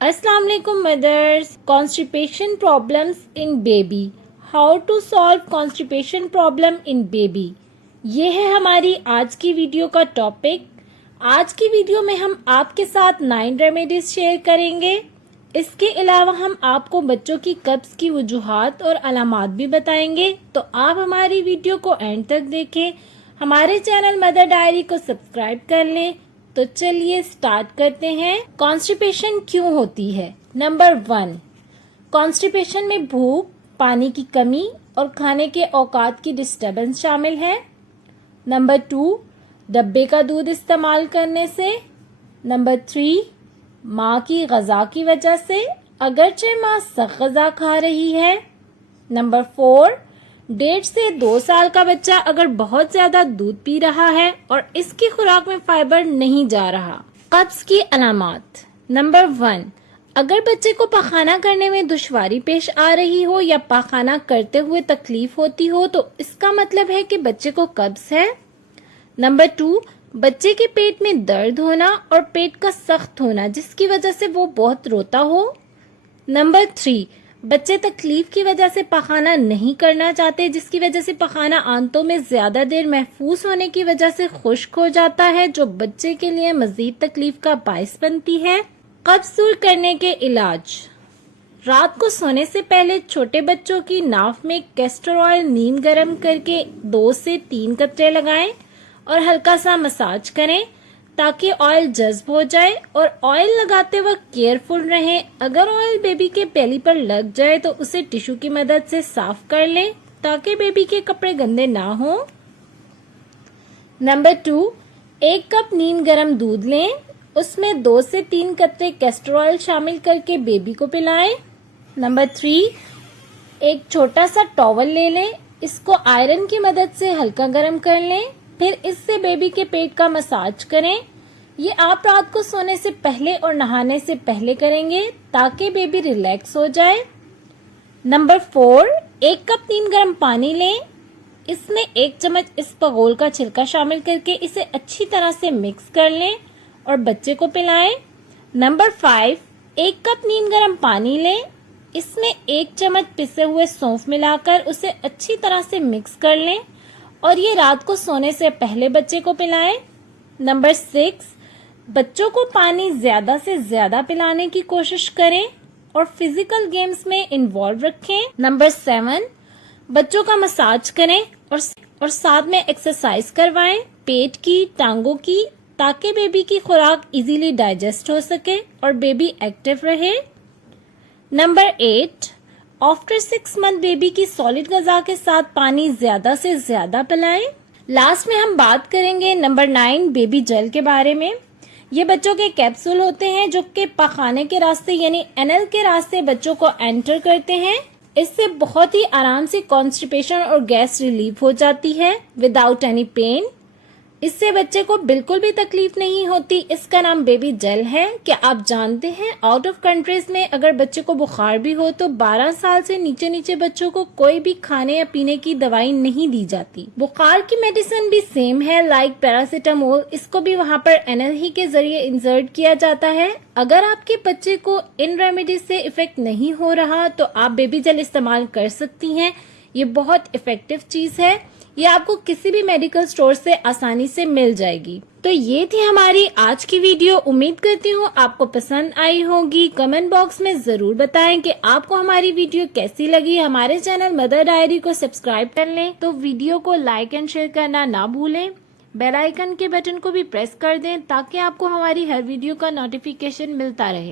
अस्सलाम वालेकुम mothers. Constipation problems in baby, how to solve constipation problem in baby, ये है हमारी आज की वीडियो का टॉपिक। आज की वीडियो में हम आपके साथ 9 रेमेडीज शेयर करेंगे। इसके अलावा हम आपको बच्चों की कब्ज की वजूहात और अलामात भी बताएंगे, तो आप हमारी वीडियो को एंड तक देखें। हमारे चैनल मदर डायरी को सब्सक्राइब कर लें। तो चलिए स्टार्ट करते हैं। कॉन्स्टिपेशन क्यों होती है? नंबर 1, कॉन्स्टिपेशन में भूख, पानी की कमी और खाने के औकात की डिस्टर्बेंस शामिल है। नंबर 2, डब्बे का दूध इस्तेमाल करने से। नंबर 3, माँ की ग़ज़ा की वजह से, अगरचे माँ सख्त ग़ज़ा खा रही है। नंबर 4, 1.5 से 2 साल का बच्चा अगर बहुत ज्यादा दूध पी रहा है और इसकी खुराक में फाइबर नहीं जा रहा। कब्ज की अलामात। नंबर 1, अगर बच्चे को पाखाना करने में दुश्वारी पेश आ रही हो या पाखाना करते हुए तकलीफ होती हो तो इसका मतलब है कि बच्चे को कब्ज है। नंबर 2, बच्चे के पेट में दर्द होना और पेट का सख्त होना जिसकी वजह से वो बहुत रोता हो। नंबर 3, बच्चे तकलीफ की वजह से पखाना नहीं करना चाहते जिसकी वजह से पखाना आंतों में ज्यादा देर महफूज होने की वजह से खुश्क हो जाता है जो बच्चे के लिए मजीद तकलीफ का बायस बनती है। कब्ज दूर करने के इलाज। रात को सोने से पहले छोटे बच्चों की नाक में कैस्टर ऑयल नीम गर्म करके 2 से 3 कतरे लगाएं और हल्का सा मसाज करें ताकि ऑयल जज्ब हो जाए। और ऑयल लगाते वक्त केयरफुल रहें। अगर ऑयल बेबी के बेली पर लग जाए तो उसे टिश्यू की मदद से साफ कर लें ताकि बेबी के कपड़े गंदे ना हो। नंबर 2, 1 कप नीम गर्म दूध लें, उसमें 2 से 3 कतरे कैस्टर ऑयल शामिल करके बेबी को पिलाएं। नंबर 3, एक छोटा सा टॉवल ले लें, इसको आयरन की मदद से हल्का गर्म कर लें, फिर इससे बेबी के पेट का मसाज करें। ये आप रात को सोने से पहले और नहाने से पहले करेंगे ताकि बेबी रिलैक्स हो जाए। नंबर 4, 1 कप नीम गर्म पानी लें, इसमें 1 चम्मच इसबगोल का छिलका शामिल करके इसे अच्छी तरह से मिक्स कर लें और बच्चे को पिलाएं। नंबर 5, 1 कप नीम गर्म पानी लें, इसमें 1 चम्मच पिसे हुए सौंफ मिलाकर उसे अच्छी तरह से मिक्स कर लें और ये रात को सोने से पहले बच्चे को पिलाएं। नंबर 6, बच्चों को पानी ज्यादा से ज्यादा पिलाने की कोशिश करें और फिजिकल गेम्स में इन्वॉल्व रखें। नंबर 7, बच्चों का मसाज करें और साथ में एक्सरसाइज करवाएं, पेट की, टांगों की, ताकि बेबी की खुराक इजीली डाइजेस्ट हो सके और बेबी एक्टिव रहे। नंबर 8, आफ्टर 6 मंथ बेबी की सॉलिड ग़ज़ा के साथ पानी ज्यादा से ज्यादा पिलाएं। लास्ट में हम बात करेंगे नंबर 9 बेबी जेल के बारे में। ये बच्चों के कैप्सूल होते हैं जो कि पाखाने के रास्ते यानी एनल के रास्ते बच्चों को एंटर करते हैं। इससे बहुत ही आराम से कॉन्स्टिपेशन और गैस रिलीफ हो जाती है विदाउट एनी पेन। इससे बच्चे को बिल्कुल भी तकलीफ नहीं होती। इसका नाम बेबी जेल है। क्या आप जानते हैं आउट ऑफ कंट्रीज में अगर बच्चे को बुखार भी हो तो 12 साल से नीचे बच्चों को कोई भी खाने या पीने की दवाई नहीं दी जाती। बुखार की मेडिसिन भी सेम है लाइक पैरासीटामोल, इसको भी वहाँ पर एनएल ही के जरिए इंसर्ट किया जाता है। अगर आपके बच्चे को इन रेमेडीज से इफेक्ट नहीं हो रहा तो आप बेबी जेल इस्तेमाल कर सकती हैं। ये बहुत इफेक्टिव चीज है। ये आपको किसी भी मेडिकल स्टोर से आसानी से मिल जाएगी। तो ये थी हमारी आज की वीडियो। उम्मीद करती हूँ आपको पसंद आई होगी। कमेंट बॉक्स में जरूर बताएं कि आपको हमारी वीडियो कैसी लगी। हमारे चैनल मदर डायरी को सब्सक्राइब कर लें, तो वीडियो को लाइक एंड शेयर करना ना भूलें। बेल आइकन के बटन को भी प्रेस कर दें ताकि आपको हमारी हर वीडियो का नोटिफिकेशन मिलता रहे।